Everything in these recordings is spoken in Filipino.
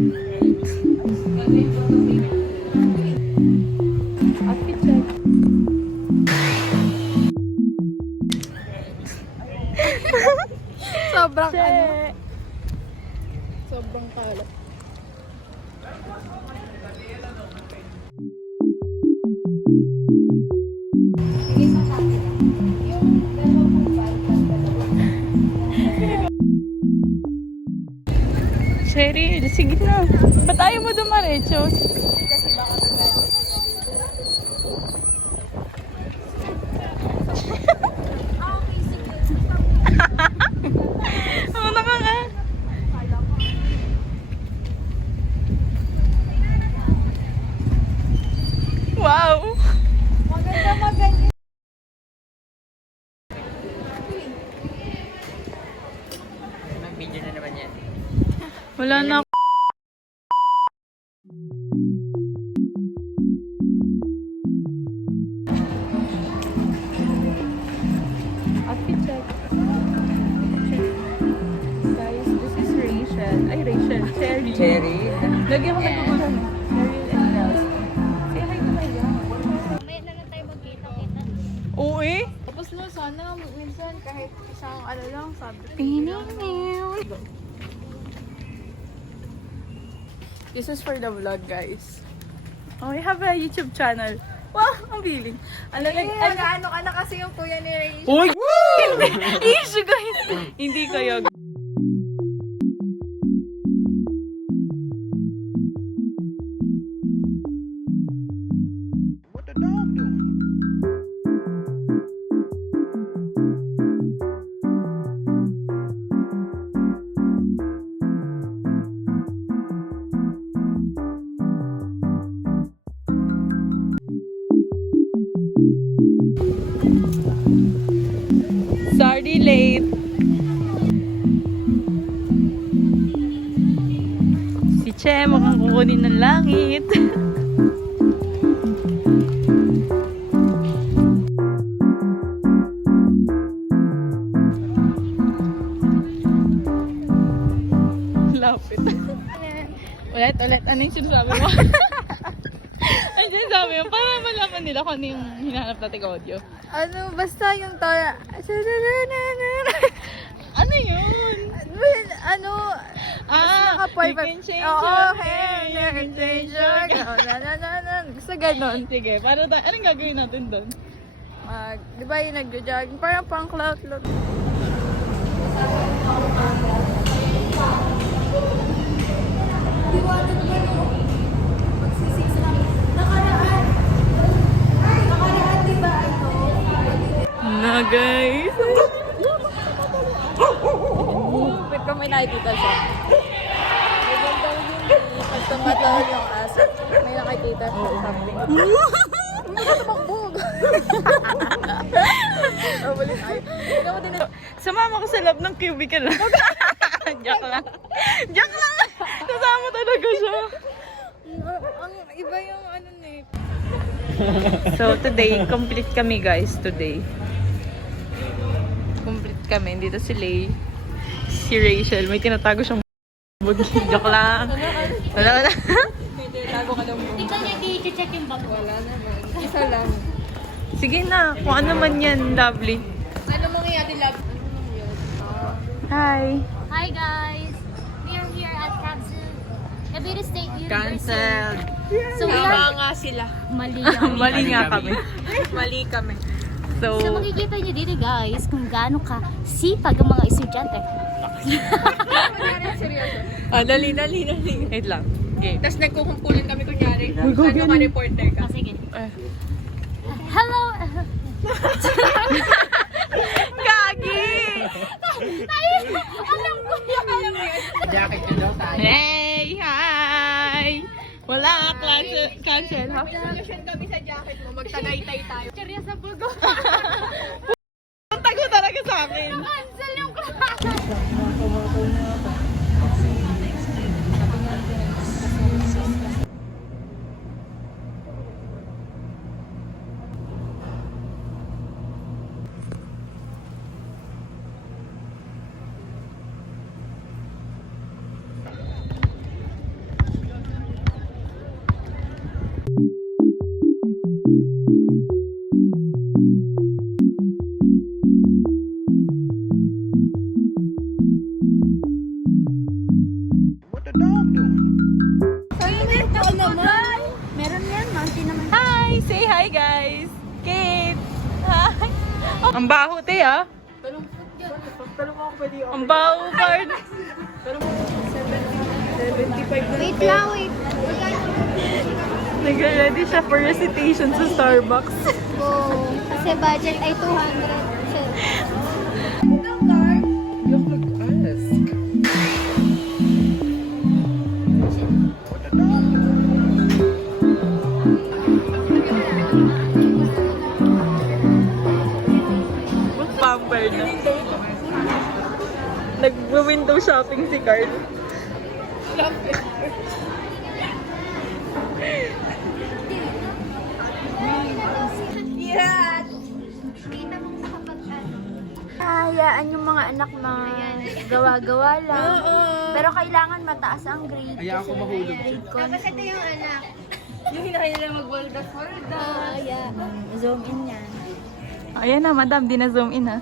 Sobrang sobrang kalat. Cheryl, sige na. Ba't ayaw mo dumaretso? Ano ka nga? Wow! Maganda maganda. Mag-video na naman yan. Wala na ako. Outfit check. Guys, this is Rachel. Ay, Rachel. Cherry. Cherry. Lagyan mo kayo ng Cheryl and Nels. Say hi to my dad. Mamaya na lang tayo magkita-kita. Oo eh. Tapos no, sana minsan kahit isang ano lang sabi. This is for the vlog, guys. Oh, we have a YouTube channel. Wow, ang biling. Ano Ano ka na kasi yung kuya ni Ray. Uy! Issue, guys. Hindi kayo. What the dog doing? Sorry, late. Si Che, mukhang kukunin ng langit. Lapit. Ulit. Ano yung sinasabi mo? Ano yung sinasabi mo? Para malaman nila kung ano yung hinahanap natin audio. Ano, basta yung toya. Ano yun? Ano, You can change Oo, your hair, you can change your Gusto ganon. Sige, para anong gagawin natin doon? Di ba yung nag-jogging? Parang pang clout look. Na guys. Wait ko may nakikita siya. Maganda yung pag tumatawag yung aso. May nakikita siya something. Hindi ka tumakbog. Balik tayo. Hindi mo din Sumama ko sa loob ng cubicle. Joke lang. Joke lang. Kasama talaga siya. ang iba yung ano ni. So today, complete kami guys. Today. Complete kami. Dito si Lay. Si Rachel. May tinatago siyang bugi. Joke lang. Wala. May tinatago ka ng buong. Ikaw niya i-check yung bag. Wala naman. Isa lang. Sige na. Kung ano man yan, lovely. Ano mangyayari love? Hi. Hi guys! We are here at Cancel Cavite State University. Cancelled. So we are... nga sila. Mali Mali nga kami. Mali kami. So makikita niyo dito guys kung gaano ka sipag ang mga estudyante. Seryoso. Dali. Wait lang. Game. Tapos nagkukumpulan kami kunyari. Ano ka reporter ka? Ah, sige. Eh. Hello! Gagi! Alam ko yun! Jacket ko daw tayo. Hey! Hi! Wala, cancel ha? Solution kami sa jacket mo. Magtagaytay tayo. Seryoso sa bulgo. Ang tago talaga sa akin. Cancel yung class! dog doing? Meron yan, mountain naman. Hi! Say hi, guys! Kate! Hi! Ang baho, te, ah! Ang baho, Bard! Wait lang, wait. Nag-ready siya for recitation sa Starbucks. Oh, kasi budget ay 200. You look ask. What the dog doing? Pamper na. Nag-window shopping si Carl. Hayaan yung mga anak gawa-gawa lang. Pero kailangan mataas ang grade. Hayaan ko mahulog siya. Grade Tapos ito yung anak. Yung hinahil nila mag-walda-walda. Zoom in yan. Ayan na, madam. Di na zoom in, ha?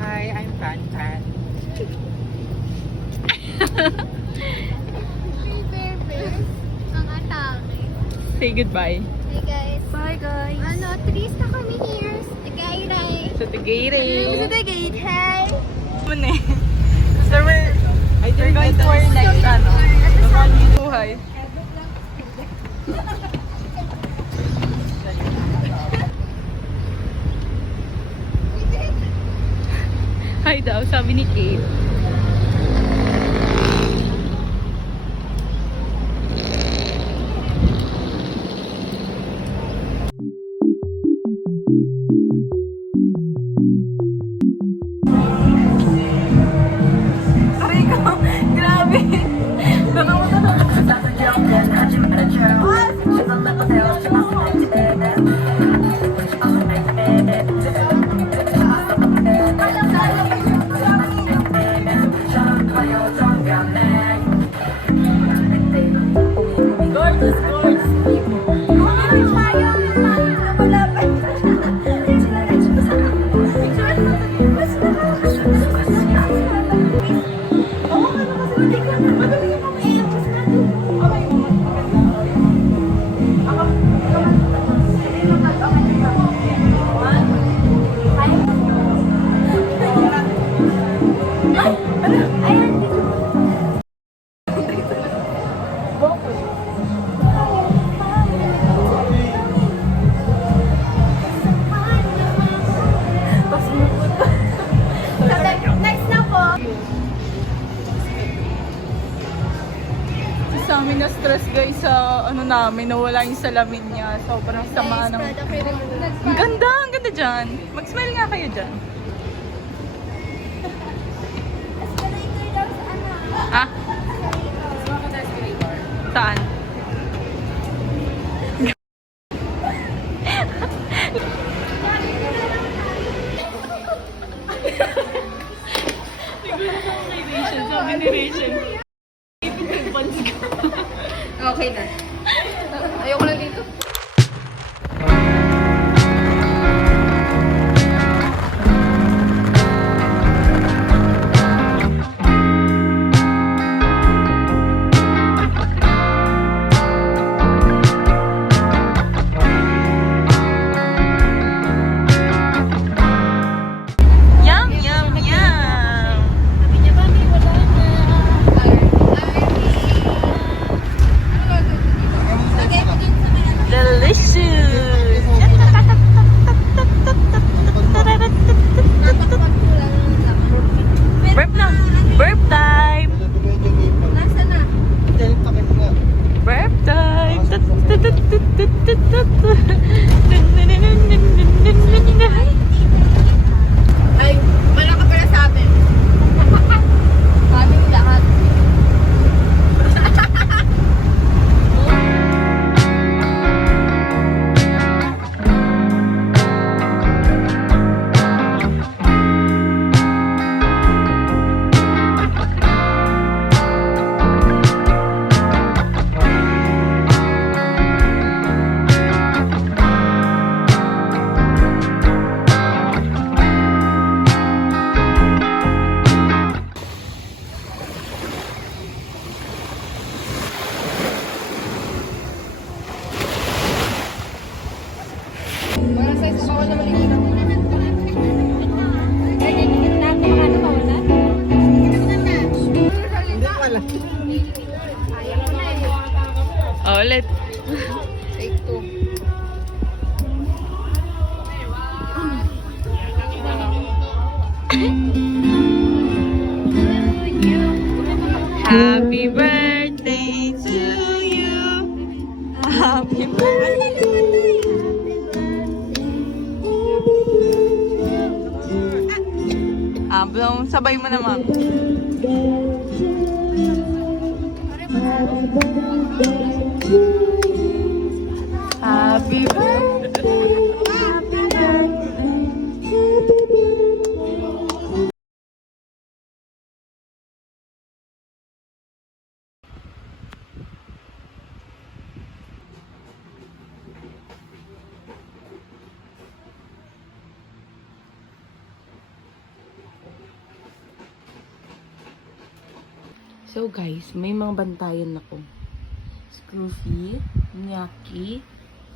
Hi, I'm Pan Pan. Ang atake. Say goodbye. Hey guys. Bye guys. Ano, trees na kami here. Tagayray. Sa Tagaytay. Sa Tagaytay. Muna eh. So we're going to our next, buhay. Hi daw, sabi ni Kate. Aray ko, grabe. Sa amin na stress guys sa ano namin, nawala yung salamin niya. Sobrang sama ng... Ang ganda dyan. Mag-smile nga kayo dyan. Ah? Saan? Sabi ni Rachel. Okay na. Ayoko lang dito. Yum, yum, yum! Sabi niya, Mami, wala na. Lagay ko dun sa mga Ulit. Take 2. Happy birthday to you. Happy birthday. Sabay mo naman. Happy birthday. So guys, may mga bantayan ako. Scroofy, Nyaki,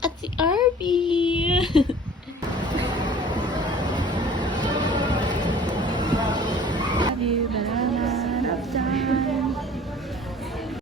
at si Arby!